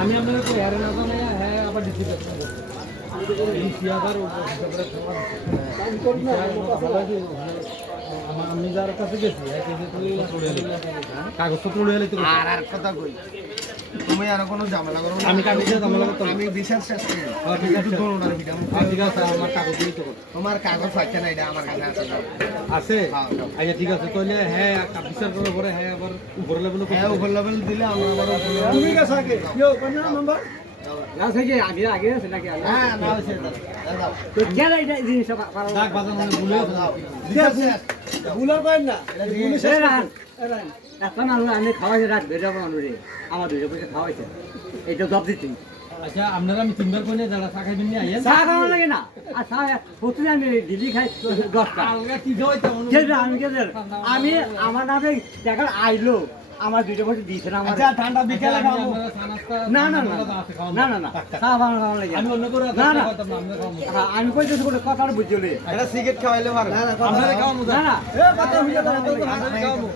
আমি আপনাকে কই আরে না জানি হ্যাঁ আবার ডিসি করতে ডিসি আবার উপরে খাওয়া আমি যার কাছে গেছি কাগজ তো তুলে এলে আর কথা কই তুমি আর কোনো ঝামেলা করো না আমি কাগজে ঝামেলা করতাম আমি বিচার শেষ করি ঠিক আছে আমার কাগজ দিতে তোমার কাগজ পাইছে না এটা আমার কাছে আছে আছে আচ্ছা ঠিক আছে তাহলে হ্যাঁ বিচার করার পরে হ্যাঁ আবার উপর লেভেল হ্যাঁ উপর লেভেল দিলে আমরা আবার তুমি কাছে আগে কেউ কোন নাম্বার না থেকে আগে আছে নাকি হ্যাঁ না হইছে দাও তো কেন এটা জিনিস ডাক বাজার মানে ভুলে বিচার শেষ ভুলার পাই না এখন আমি খাওয়াইছে রাত বের যাবো মানুষ আমার 200 পয়সা খাওয়াইছে এটা জব দিচ্ছি আচ্ছা আপনারা আমি তিনবার কোনে যারা চা খাইবেন নি আইয়েন চা খাওয়া লাগে না আর চা প্রতিদিন আমি দিল্লি খাই 10টা আলগা কি খাওয়াইতে আমি আমার নামে টাকা আইলো আমার 200 পয়সা দিয়েছে না আমার আচ্ছা ঠান্ডা বিকেলে খাবো না না না না না না চা খাওয়া লাগে আমি অন্য করে না না খাওয়াতাম না আমরা খাওয়াবো আমি কইতেছি কোনো কথা বুঝলে এটা সিগারেট খাওয়াইলে পারে আপনারা খাওয়াবো না না এ কথা হইয়া দাঁড়াতো আমরা খাওয়াবো